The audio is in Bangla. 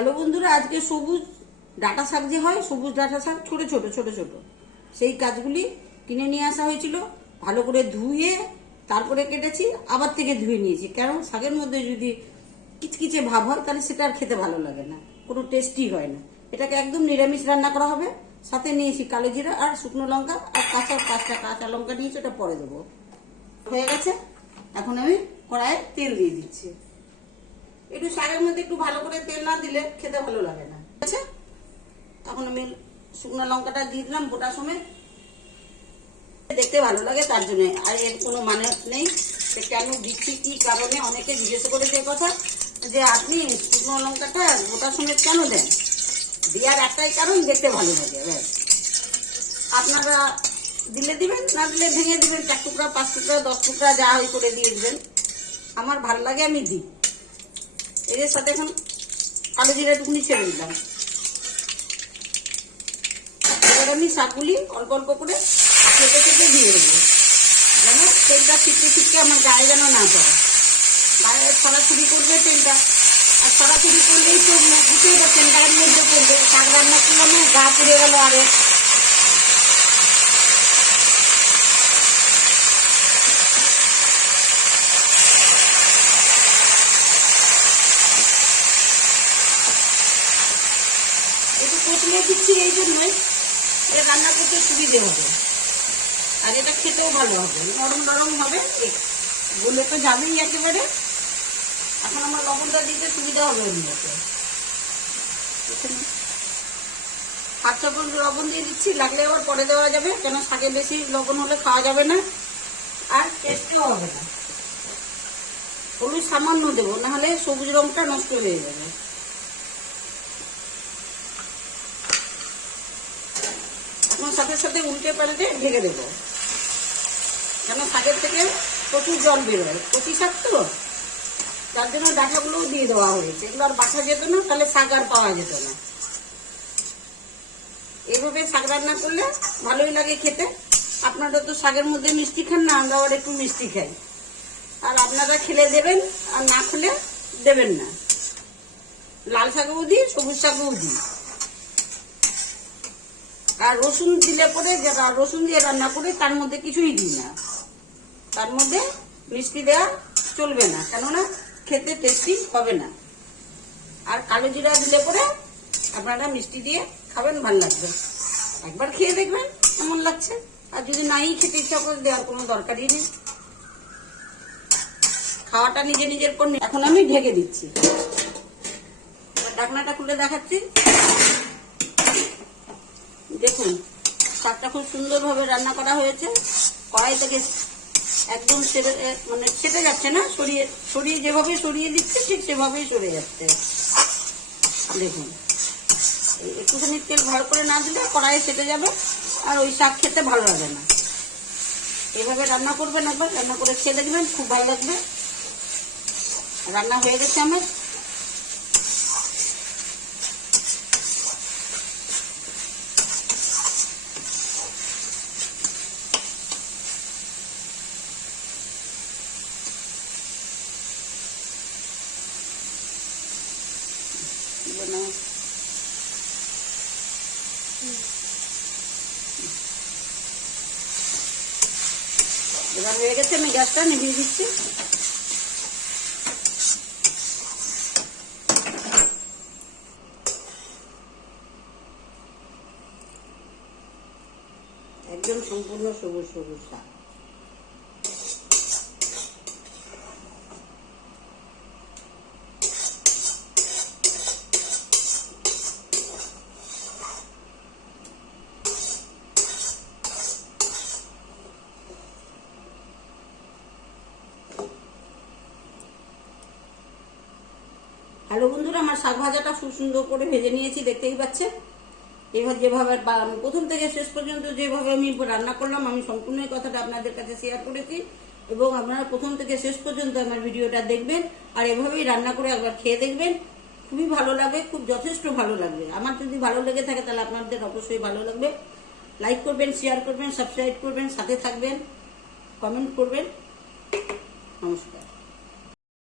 হ্যালো বন্ধুরা, আজকে সবুজ ডাঁটা শাক যে হয়, সবুজ ডাঁটা শাক ছোট ছোট ছোট ছোট সেই গাছগুলি কিনে নিয়ে আসা হয়েছিল। ভালো করে ধুয়ে তারপরে কেটেছি, আবার থেকে ধুয়ে নিয়েছি। কারণ শাকের মধ্যে যদি কিচকিচে ভাব হয় তাহলে সেটা আর খেতে ভালো লাগে না, কোনো টেস্টি হয় না। এটাকে একদম নিরামিষ রান্না করা হবে। সাথে নিয়েছি কালো জিরা আর শুকনো লঙ্কা আর পাঁচটা কাঁচা লঙ্কা নিয়েছি, ওটা পরে দেবো। হয়ে গেছে, এখন আমি কড়াইয়ে তেল দিয়ে দিচ্ছি। একটু শাকের মধ্যে একটু ভালো করে তেল না দিলে খেতে ভালো লাগে না। আচ্ছা, এখন আমি শুকনো লঙ্কাটা দিয়ে দিলাম গোটা সমেত, দেখতে ভালো লাগে তার জন্য। আর এর কোনো মানে নেই কেন দিচ্ছি, কি কারণে। অনেকে জিজ্ঞেস করেছে কথা যে আপনি শুকনো লঙ্কাটা গোটা সমেত কেন দেন। দেওয়ার একটাই কারণ, দেখতে ভালো লাগে। আপনারা দিলে দিবেন, না দিলে ভেঙে দিবেন, 4 টুকরা 5 টুকরা 10 টুকরা যা হয় করে দিয়ে দিবেন। আমার ভালো লাগে, আমি দিই। এর সাথে এখন কালো জিরা টুকুনি ছেড়ে দিলাম। এবার আমি শাকগুলি অল্প অল্প করে কেটে কেটে দিয়ে দেবো, যেন তেলটা ছিটকে ছিটকে আমার গায়ে যেন না পড়ে। গায়ে ছড়াছড়ি করবে তেলটা, আর ছড়াছড়ি করলেই তো বুঝতেই পারছেন গায়ের মধ্যে পড়বে। শাক রান্না করলাম, গা পুড়ে গেল। আরে একটু কষিয়ে দিচ্ছি এই জন্যই, এটা রান্না করতে সুবিধে হবে আর এটা খেতেও ভালো হবে, নরম নরম হবে, গলে তো যাবেই একেবারে। এখন আমার লবণটা দিতে সুবিধা হবে ওর মধ্যে। হাফ চামচ লবণ দিয়ে দিচ্ছি, লাগলে আবার পরে দেওয়া যাবে, কেন শাকে বেশি লবণ হলে খাওয়া যাবে না আর টেস্টিও হবে না। হলুদ সামান্য দেবো, নাহলে সবুজ রঙটা নষ্ট হয়ে যাবে। সাথে সাথে উল্টে পাল্টে ঢেকে দেবো, কেন শাকের থেকে প্রচুর জল বেরোয়। কচি শাক তো, তার জন্য ডাঁটাগুলোও দিয়ে দেওয়া হয়েছে। এগুলো আর বাছা যেত না, তাহলে শাক আর পাওয়া যেত না। এইভাবে শাক রান্না করলে ভালোই লাগে খেতে। আপনারা তো শাকের মধ্যে মিষ্টি খান না, আমরা আবার একটু মিষ্টি খাই। আর আপনারা খেলে দেবেন, আর না খেলে দেবেন না। লাল শাকও দিই, সবুজ শাকও দিই। আর রসুন দিলে পরে, যারা রসুন দিয়ে রান্না করে তার মধ্যে কিছুই দিই না। তার মধ্যে মিষ্টি দেওয়া চলবে না, কেননা খেতে টেস্টি হবে না। আর কালো জিরা দিলে পরে আপনারা মিষ্টি দিয়ে খাবেন, ভালো লাগবে। একবার খেয়ে দেখবেন কেমন লাগছে। আর যদি নাই খেতে ইচ্ছা করে, দেওয়ার কোনো দরকারই নেই। খাওয়াটা নিজে নিজের পর। এখন আমি ঢেকে দিচ্ছি, ঢাকনাটা খুলে দেখাচ্ছি। দেখুন, শাকটা খুব সুন্দরভাবে রান্না করা হয়েছে। কড়াই থেকে একদম মানে ছেটে যাচ্ছে না, সরিয়ে সরিয়ে যেভাবে সরিয়ে দিচ্ছে ঠিক সেভাবেই সরে যাচ্ছে। দেখুন, একটুখানি তেল ভালো করে না দিলে কড়াইয়ে ছেটে যাবে, আর ওই শাক খেতে ভালো লাগে না। এইভাবে রান্না করবেন, একবার রান্না করে খেয়ে দেখবেন, খুব ভালো লাগবে। রান্না হয়ে গেছে আমার। এবার হয়ে গেছে, আমি গ্যাসটা নিভিয়ে দিচ্ছি। একদম সম্পূর্ণ সবুজ সবুজ শাক। হ্যালো বন্ধুরা, আমার শাক ভাজাটা খুব সুন্দর করে ভেজে নিয়েছি, দেখতেই পাচ্ছেন। এইভাবে যেভাবে প্রথম থেকে শেষ পর্যন্ত যেভাবে আমি রান্না করলাম, আমি সম্পূর্ণ কথাটা আপনাদের কাছে শেয়ার করেছি। এবং আপনারা প্রথম থেকে শেষ পর্যন্ত আমার ভিডিওটা দেখবেন, আর এভাবেই রান্না করে একবার খেয়ে দেখবেন। খুবই ভালো লাগবে, খুব যথেষ্ট ভালো লাগবে। আমার যদি ভালো লেগে থাকে তাহলে আপনাদের অবশ্যই ভালো লাগবে। লাইক করবেন, শেয়ার করবেন, সাবস্ক্রাইব করবেন, সাথে থাকবেন, কমেন্ট করবেন। নমস্কার।